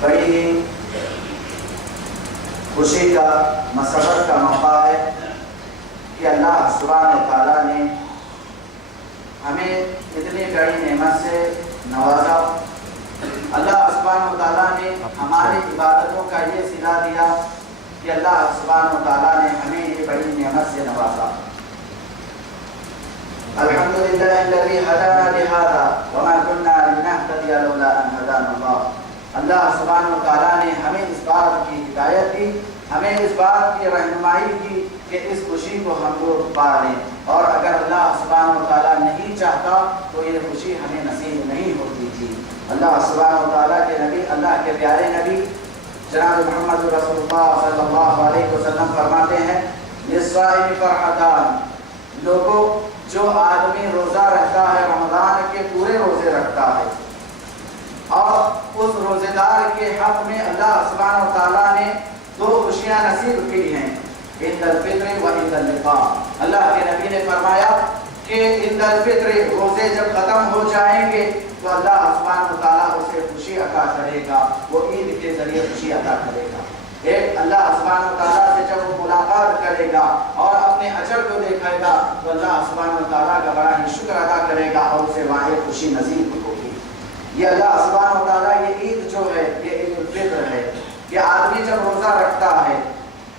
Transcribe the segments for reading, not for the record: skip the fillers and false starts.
बड़ी ही खुशी का मसरत का मौका है कि अल्लाह सुब्हानहू व तआला ने हमें इतनी बड़ी नेमत से नवाजा। अल्लाह सुब्हानहू व तआला ने हमारी इबादतों का ये सिला दिया कि अल्लाह सुब्हानहू व तआला ने हमें ये बड़ी नेमत से नवाजा। अल्हम्दुलिल्लाहिल्लज़ी हदाना लिहाज़ा वमा कुन्ना लिनहतदिया लौला अन हदाना अल्लाह। अल्लाह सुब्हानहू व तआला ने हमें इस बात की हिदायत दी, हमें इस बात की रहनुमाई की कि इस खुशी को हम लोग पा लें, और अगर अल्लाह सुब्हानहू व तआला नहीं चाहता तो ये खुशी हमें नसीब नहीं होती थी। अल्लाह सुब्हानहू व तआला के नबी, अल्लाह के प्यारे नबी जनाब मोहम्मद रसूलुल्लाह सल्लल्लाहु अलैहि वसल्लम फरमाते हैं, लिस्साइम फरहतान, लोगों जो आदमी रोज़ा रखता है, रमज़ान के पूरे रोज़े रखता है, और उस रोज़ेदार के हक़ में अल्लाह सुब्हानहू व तआला ने दो खुशियाँ नसीब की हैं, ईदुल फित्र व ईदुल लिक़ा। अल्लाह के नबी ने फरमाया कि ईदुल फित्र रोज़े जब ख़त्म हो जाएंगे तो अल्लाह सुब्हानहू व तआला उसे खुशी अता करेगा, वो ईद के ज़रिए खुशी अता करेगा। एक अल्लाह सुब्हानहू व तआला से जब वो मुलाकात करेगा और अपने अजर को देखेगा तो अल्लाह सुब्हानहू व तआला का बड़ा ही शुक्र अदा करेगा और उसे वहाँ एक खुशी नसीब होगी। ये अल्लाह सुब्हानहू व तआला ये ईद जो है ये ईदुल फित्र है। ये आदमी जब रोज़ा रखता है,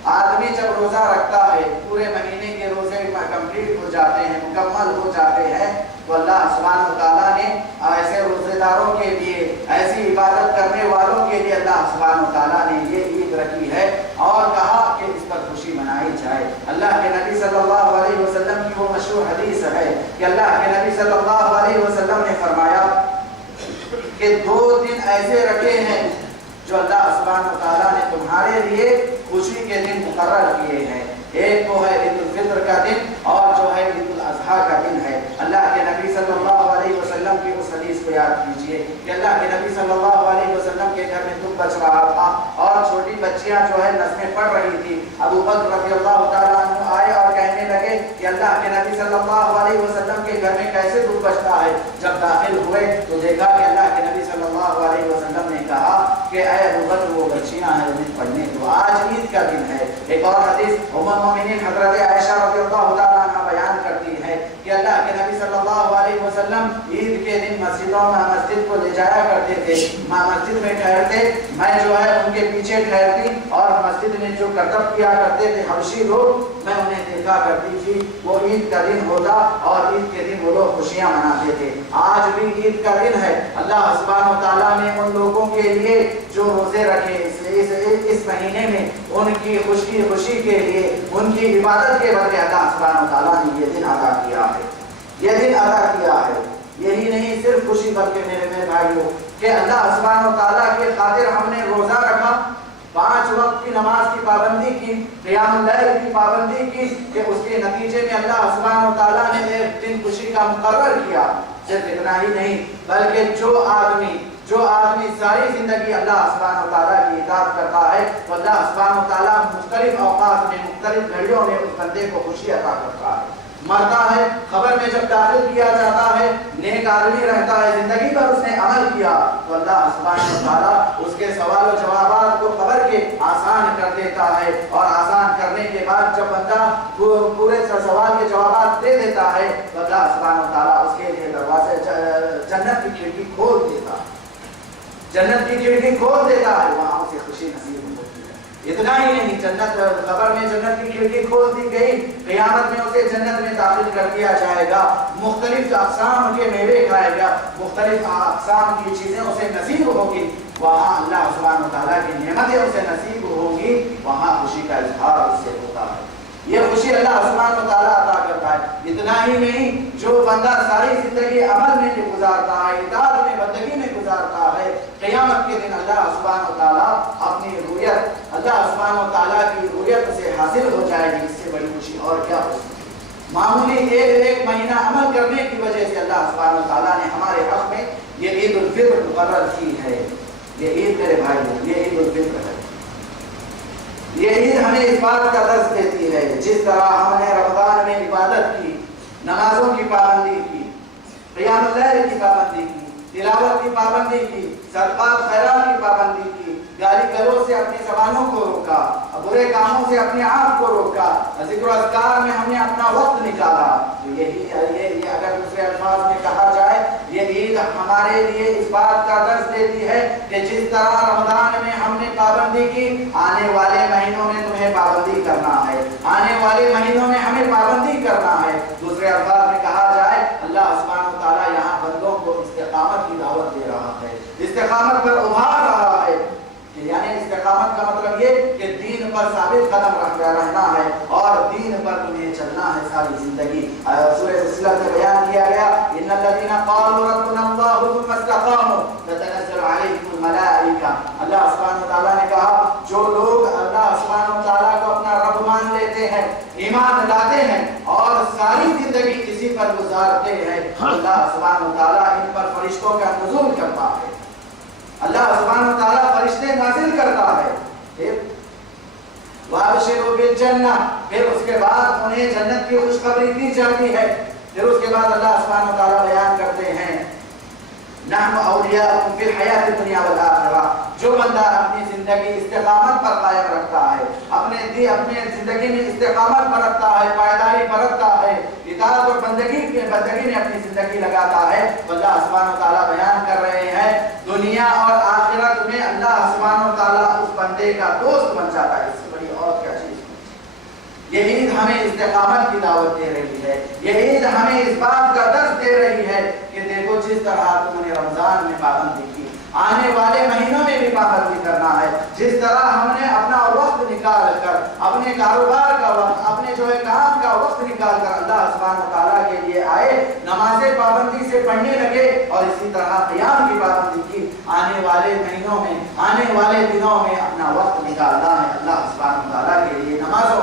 आदमी जब रोज़ा रखता है, पूरे महीने के रोज़े कंप्लीट हो जाते हैं, मुकम्मल हो जाते हैं, तो अल्लाह सुब्हानहू व तआला ने ऐसे रोज़ेदारों के लिए, ऐसी इबादत करने वालों के लिए अल्लाह सुब्हानहू व तआला ने ये ईद रखी है और कहा कि इस पर खुशी मनाई जाए। अल्लाह के नबी सल्लल्लाहु अलैहि वसल्लम की वो मशहूर हदीस है कि अल्लाह के नबी सल्लल्लाहु अलैहि वसल्लम ने फरमाया कि दो दिन ऐसे रखे हैं जो अल्लाह सुब्हानहू व तआला ने तुम्हारे लिए खुशी के दिन मुकर्रर किए हैं। एक तो है ईदुल फित्र का दिन और जो है ईदुल अज़हा का दिन है। अल्लाह के नबी सल्लल्लाहु अलैहि वसल्लम की उस हदीस को याद कीजिए कि अल्लाह के नबी सल्लल्लाहु अलैहि वसल्लम के घर में दुख बच रहा था और छोटी बच्चियां जो है नज़में पढ़ रही थी। अबू बकर रज़ियल्लाहु तआला अन्हु आए और कहने लगे कि अल्लाह के नबी सल्लल्लाहु अलैहि वसल्लम के घर में कैसे दुख बचता है। जब दाखिल हुए तो देखा कि अल्लाह के नबी सल्लल्लाहु अलैहि वसल्लम ने कहा कि ऐ अबू बकर वो बच्चियां हैं उन्हें पढ़ने दो, आज ईद का दिन है। एक और हदीस उम्मुल मोमिनीन हज़रत आयशा रज़ियल्लाहु तआला अन्हा बयान करती है कि अल्लाह के नबी सल्लल्लाहु अलैहि वसल्लम ईद के दिन मस्जिदों में मस्जिद को ले जाया करते थे, मस्जिद में ठहरते, मैं जो है उनके पीछे ठहरती और मस्जिद में जो करतब किया करते थे हबशी लोग, मैं उन्हें देखा करती थी। वो ईद का दिन होता और ईद के दिन वो लोग खुशियां मनाते थे। आज भी ईद का दिन है। अल्लाह सुब्हानहू व तआला ने उन लोगों के लिए जो रोजे रखे इस महीने में उनकी खुशी के लिए, उनकी इबादत के बदले अल्लाह सुब्हानहू व तआला ने ये दिन अदा किया है, ये दिन अदा किया है। यही नहीं सिर्फ खुशी बल्कि मेरे भाइयों कि अल्लाह सुब्हानहू व तआला के खातिर हमने रोजा रखा, 5 वक्त की नमाज की पाबंदी की, क़ियामुल लैल की पाबंदी की, कि उसके नतीजे में अल्लाह सुब्हानहू व तआला ने एक दिन खुशी का मुकर्रर किया। सिर्फ इतना ही नहीं बल्कि जो आदमी सारी जिंदगी अल्लाह सुब्हानहू व तआला की इताअत करता है तो अल्लाह सुब्हानहू व तआला मुख्तलिफ औकात में, मुख्तलिफ घड़ियों में उस बंदे को खुशी अता करता है। मरता है, खबर में जब दाखिल किया जाता है, नेक आदमी रहता है, जिंदगी पर उसने अमल किया तो अल्लाह सुब्हानहू व तआला उसके सवाल और जवाबात को खबर के आसान कर देता है, और आसान करने के बाद जब बंदा पूरे सवाल के जवाबात दे देता है तो अल्लाह सुब्हानहू व तआला उसके लिए दरवाजे जन्नत की खिड़की खोल देता है, जन्नत की खिड़की खोल देता है, वहां उसे खुशी नसीब होती है। इतना ही नहीं, जन्नत खबर में जन्नत की खिड़की खोल दी गई, क़यामत में उसे जन्नत में दाखिल कर दिया जाएगा, मुख्तलिफ अक़साम के मेवे खाएगा, मुख्तलिफ अक़साम की चीजें उसे नसीब होगी, वहाँ अल्लाह सुब्हानहू व तआला की नेमतें उसे नसीब होगी, वहाँ खुशी का इज़हार उससे होता है। ये खुशी अल्लाह सुब्हानहू व तआला अता करता है। इतना ही नहीं, जो बंदा सारी जिंदगी अमल में गुजारता है, इताअत में, बंदगी में गुजारता है, क़यामत के दिन अल्लाह सुब्हानहू व तआला अपनी रुयत, अल्लाह सुब्हानहू व तआला की रुयत उसे हासिल हो जाएगी। इससे बड़ी खुशी और क्या हो सकती है। मामूली एक महीना अमल करने की वजह से अल्लाह सुब्हानहू व तआला ने हमारे हक में ये ईदुल फित्र मुकर्रर की है। ये ईद मेरे भाइयों, ये ईदुल फित्र है। ये ईद हमें इस बात का दर्स देती है, जिस तरह हमने रमजान में इबादत की, नमाजों की पाबंदी की, क़ियामुल लैल की पाबंदी की, तिलावत की पाबंदी की, सदक़ात खैरात की पाबंदी की, زبانوں کو روکا، برے کاموں سے اپنے آپ کو روکا، ذکر و اذکار میں ہم نے اپنا وقت نکالا. تو یہ اگر دوسرے الفاظ میں کہا جائے، یہ عید ہمارے لیے اس بات کا درس دیتی ہے کہ جس طرح رمضان میں ہم نے پابندی کی، آنے والے مہینوں میں تمہیں پابندی کرنا ہے، آنے والے مہینوں میں ہمیں پابندی کرنا ہے. دوسرے الفاظ میں کہا جائے، اللہ سبحانہ و تعالیٰ یہاں بندوں کو استقامت کی دعوت دے رہا ہے، استقامت پر ابھار رہا ہے. یعنی استقامت کا مطلب یہ کہ دین پر ثابت قدم رہنا ہے اور دین پر تمہیں چلنا ہے ساری زندگی. سورہ فصلت میں بیان کیا گیا، ان الذين قالوا ربنا الله ثم استقاموا تتنزل عليهم الملائکہ. اللہ سبحانہ وتعالیٰ نے کہا جو لوگ اللہ سبحانہ وتعالیٰ کو اپنا رب مان لیتے ہیں، ایمان لاتے ہیں اور ساری زندگی اسی پر گزارتے ہیں، اللہ سبحانہ وتعالیٰ ان پر فرشتوں کا نزول کرتا ہے. اللہ سبحانہ وتعالیٰ فرشتے نازل کرتا ہے. وَأَبْشِرُوا بِالْجَنَّةِ، پھر اس کے بعد انہیں جنت کی خوشخبری دی جاتی ہے. پھر اس کے بعد اللہ سبحانہ وتعالیٰ بیان کرتے ہیں نحن اولیاءکم فی الحیات الدنیا والآخرہ. جو بندہ اپنی زندگی استقامت پر قائم رکھتا ہے، اپنے زندگی میں استقامت برتتا ہے، پائیداری برتتا ہے، اطاعت اور بندگی میں اپنی زندگی لگاتا ہے، تو اللہ سبحانہ وتعالیٰ بیان کر رہے ہیں دنیا اور آخرت میں اللہ سبحانہ وتعالیٰ اس بندے کا دوست بن جاتا ہے. اس سے بڑی اور کیا چیز؟ یہ عید ہمیں استقامت کی دعوت دے رہی ہے. یہ عید ہمیں اس بات کا درس دے رہی ہے کہ دیکھو جس طرح تم نے رمضان میں پابندی کی، آنے والے مہینوں میں بھی پابندی کرنا ہے. جس طرح ہم نے اپنا وقت نکال کر، اپنے کاروبار کا وقت، اپنے جو ہے کام کا وقت نکال کر اللہ سبحانہ وتعالیٰ کے لیے آئے، نمازیں پابندی سے پڑھنے لگے اور اسی طرح قیام کی پابندی کی، آنے والے مہینوں میں، آنے والے دنوں میں اپنا وقت نکالنا ہے اللہ سبحانہ وتعالیٰ کے لیے، نمازوں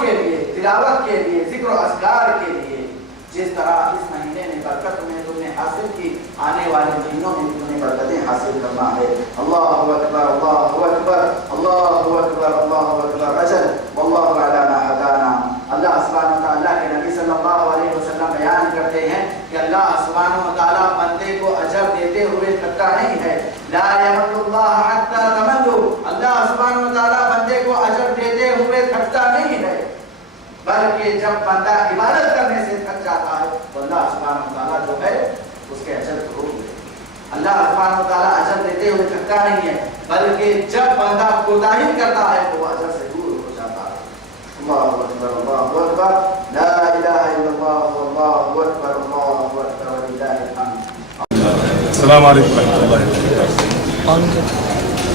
کے لیے، تلاوت کے لیے، ذکر و اذکار کے لیے. جس طرح اس مہینے میں برکت تم نے حاصل کی، آنے والے مہینوں میں بھی تمہیں برکتیں حاصل کرنا ہے. اللہ اکبر، اللہ اکبر، اللہ اکبر، اللہ اکبر. اجل واللہ علی ما ہدانا. اللہ سبحانہ وتعالیٰ کے نبی صلی اللہ علیہ وسلم بیان کرتے ہیں کہ اللہ سبحانہ وتعالیٰ بندے کو اجر دیتے ہوئے تھکتا نہیں ہے. لا یمل اللہ حتی تملوا. اللہ سبحانہ وتعالیٰ بندے کو اجر دیتے ہوئے تھکتا نہیں ہے، بلکہ جب بندہ عبادت کرنے سے تھک جاتا ہے تو اللہ سبحانہ وتعالیٰ جو ہے اس کے اجر کو روک دیتے. اللہ سبحانہ وتعالیٰ اجر دیتے ہوئے تھکتا نہیں ہے، بلکہ جب بندہ کوتاہی کرتا ہے تو وہ اجر سے دور ہو جاتا ہے. اللہ اکبر، اللہ اکبر، لا الہ الا اللہ، اللہ اکبر، اللہ اکبر وللہ الحمد. السلام علیکم ورحمۃ اللہ وبرکاتہ.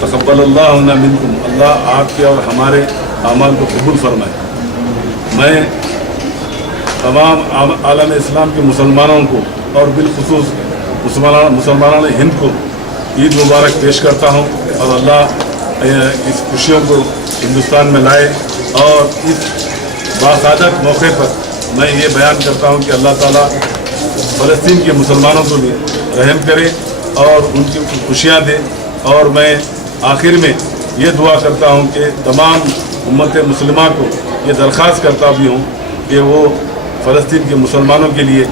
تقبل اللہ منکم. اللہ آپ کے اور ہمارے اعمال کو قبول فرمائے. میں تمام عالم اسلام کے مسلمانوں کو اور بالخصوص مسلمانان ہند کو عید مبارک پیش کرتا ہوں، اور اللہ اس خوشیوں کو ہندوستان میں لائے. اور اس باسعادت موقع پر میں یہ بیان کرتا ہوں کہ اللہ تعالیٰ فلسطین کے مسلمانوں کو بھی رحم کرے اور ان کی خوشیاں دے. اور میں آخر میں یہ دعا کرتا ہوں کہ تمام امت مسلمہ کو یہ درخواست کرتا بھی ہوں کہ وہ فلسطین کے مسلمانوں کے لیے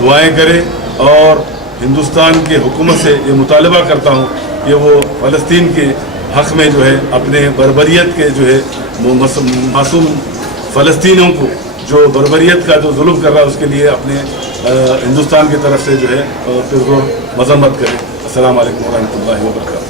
دعائیں کرے، اور ہندوستان کے حکومت سے یہ مطالبہ کرتا ہوں کہ وہ فلسطین کے حق میں جو ہے اپنے بربریت کے جو ہے معصوم فلسطینیوں کو جو بربریت کا جو ظلم کر رہا ہے اس کے لیے اپنے ہندوستان کی طرف سے جو ہے پھر وہ مذمت کرے. السلام علیکم ورحمۃ اللہ وبرکاتہ.